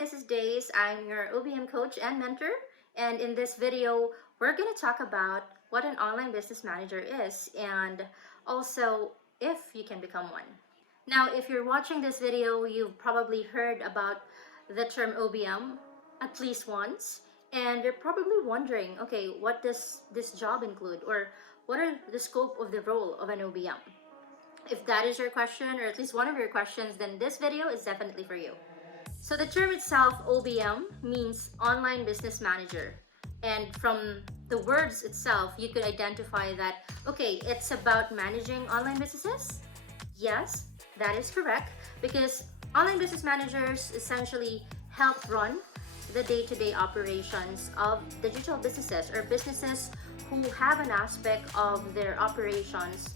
This is Daise. I'm your OBM coach and mentor. And in this video, we're going to talk about what an online business manager is and also if you can become one. Now, if you're watching this video, you've probably heard about the term OBM at least once. And you're probably wondering, okay, what does this job include? Or what are the scope of the role of an OBM? If that is your question, or at least one of your questions, then this video is definitely for you. So the term itself, OBM, means online business manager. And from the words itself, you could identify that, okay, it's about managing online businesses? Yes, that is correct, because online business managers essentially help run the day-to-day operations of digital businesses or businesses who have an aspect of their operations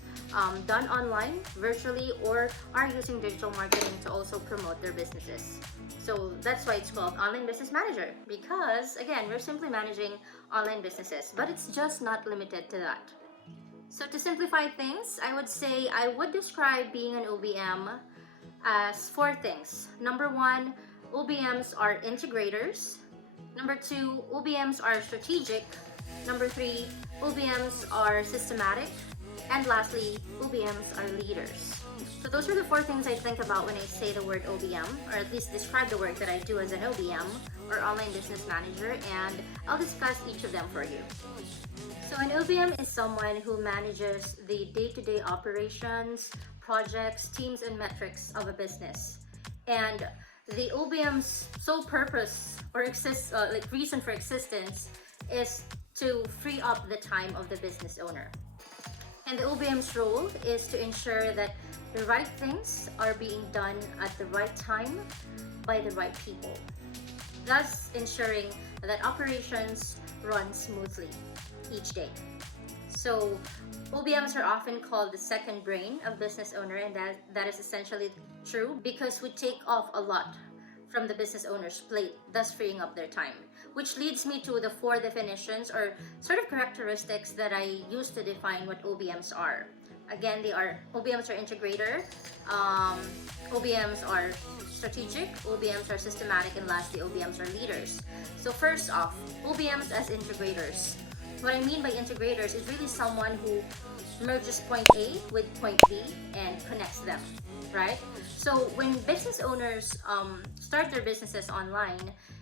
done online, virtually, or are using digital marketing to also promote their businesses. So that's why it's called online business manager, because again, we're simply managing online businesses, but it's just not limited to that. So to simplify things, I would say I would describe being an OBM as four things. Number one, OBMs are integrators. Number two, OBMs are strategic. Number three, OBMs are systematic. And lastly, OBMs are leaders. So those are the four things I think about when I say the word OBM, or at least describe the work that I do as an OBM, or online business manager, and I'll discuss each of them for you. So an OBM is someone who manages the day-to-day operations, projects, teams, and metrics of a business. And the OBM's sole purpose or reason for existence is to free up the time of the business owner. And the OBM's role is to ensure that the right things are being done at the right time by the right people, thus ensuring that operations run smoothly each day. So OBMs are often called the second brain of business owner, and that is essentially true because we take off a lot from the business owner's plate, thus freeing up their time. Which leads me to the four definitions or sort of characteristics that I use to define what OBMs are. Again, OBMs are integrator, OBMs are strategic, OBMs are systematic, and lastly, OBMs are leaders. So first off, OBMs as integrators. What I mean by integrators is really someone who merges point A with point B and connects them, right? So when business owners start their businesses online,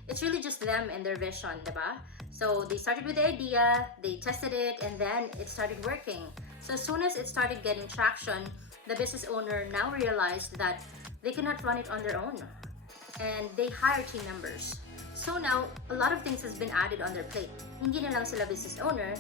it's really just them and their vision, diba? So they started with the idea, they tested it, and then it started working. So as soon as it started getting traction, the business owner now realized that they cannot run it on their own, and they hire team members. So now, a lot of things has been added on their plate. Hindi na lang sila business owner,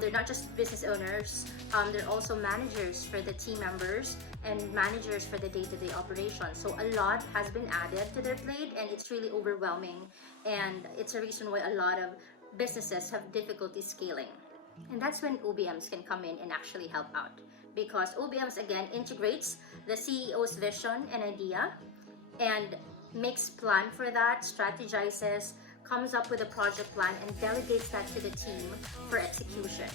they're not just business owners, they're also managers for the team members and managers for the day-to-day operations. So a lot has been added to their plate, and it's really overwhelming, and it's a reason why a lot of businesses have difficulty scaling. And that's when OBMs can come in and actually help out, because OBMs again integrates the CEO's vision and idea and makes plan for that, strategizes, comes up with a project plan, and delegates that to the team for execution.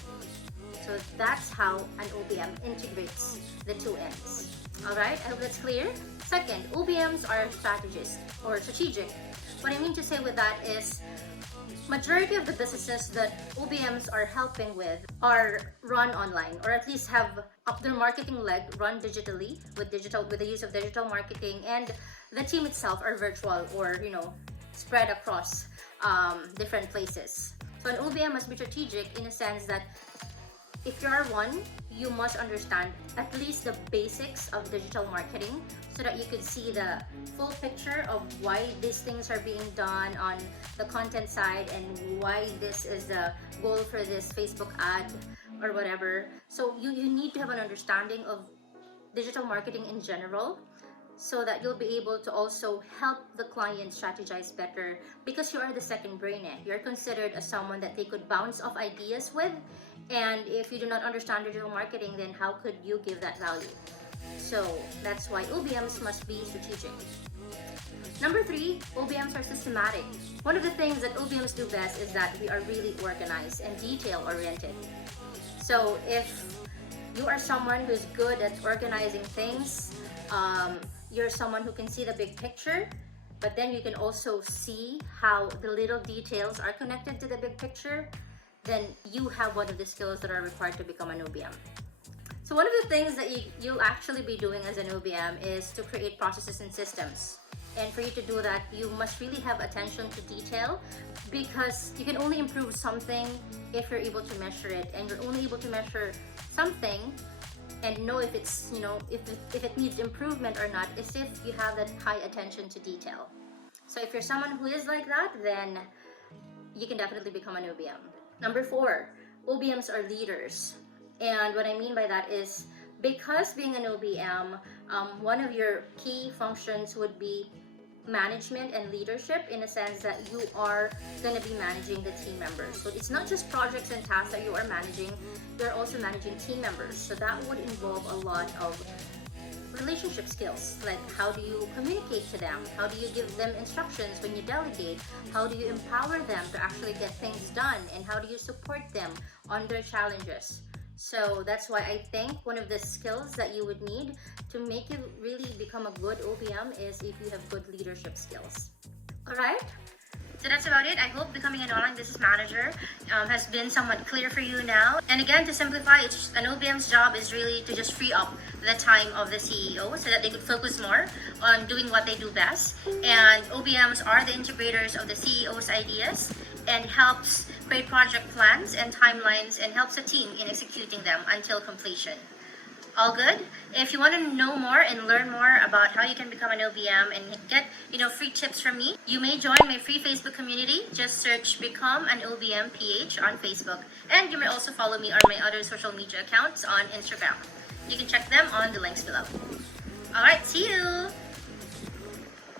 So that's how an OBM integrates the two ends. Alright, I hope that's clear. Second, OBMs are strategists or strategic. What I mean to say with that is, majority of the businesses that OBMs are helping with are run online, or at least have up their marketing leg run digitally with the use of digital marketing, and the team itself are virtual or spread across different places. So an OBM must be strategic in a sense that if you are one, you must understand at least the basics of digital marketing so that you could see the full picture of why these things are being done on the content side and why this is the goal for this Facebook ad or whatever. So you need to have an understanding of digital marketing in general, so that you'll be able to also help the client strategize better, because you are the second brain. You're considered as someone that they could bounce off ideas with, and if you do not understand digital marketing, then how could you give that value? So that's why OBMs must be strategic. Number three, OBMs are systematic. One of the things that OBMs do best is that we are really organized and detail oriented. So if you are someone who's good at organizing things, you're someone who can see the big picture, but then you can also see how the little details are connected to the big picture, then you have one of the skills that are required to become an OBM. So one of the things that you'll actually be doing as an OBM is to create processes and systems. And for you to do that, you must really have attention to detail, because you can only improve something if you're able to measure it. And you're only able to measure something and know if it's, if it needs improvement or not, is if you have that high attention to detail. So if you're someone who is like that, then you can definitely become an OBM. Number 4, OBMs are leaders. And what I mean by that is, because being an OBM, one of your key functions would be management and leadership, in a sense that you are going to be managing the team members. So it's not just projects and tasks that you are managing, you're also managing team members. So that would involve a lot of relationship skills, like how do you communicate to them, how do you give them instructions when you delegate, how do you empower them to actually get things done, and how do you support them on their challenges. So that's why I think one of the skills that you would need to make you really become a good OBM is if you have good leadership skills. Alright, so that's about it. I hope becoming an online business manager has been somewhat clear for you now. And again, to simplify, an OBM's job is really to just free up the time of the CEO so that they could focus more on doing what they do best. And OBMs are the integrators of the CEO's ideas and helps create project plans and timelines and helps a team in executing them until completion. All good? If you want to know more and learn more about how you can become an OBM and get free tips from me, you may join my free Facebook community. Just search Become an OBM PH on Facebook. And you may also follow me on my other social media accounts on Instagram. You can check them on the links below. Alright, see you!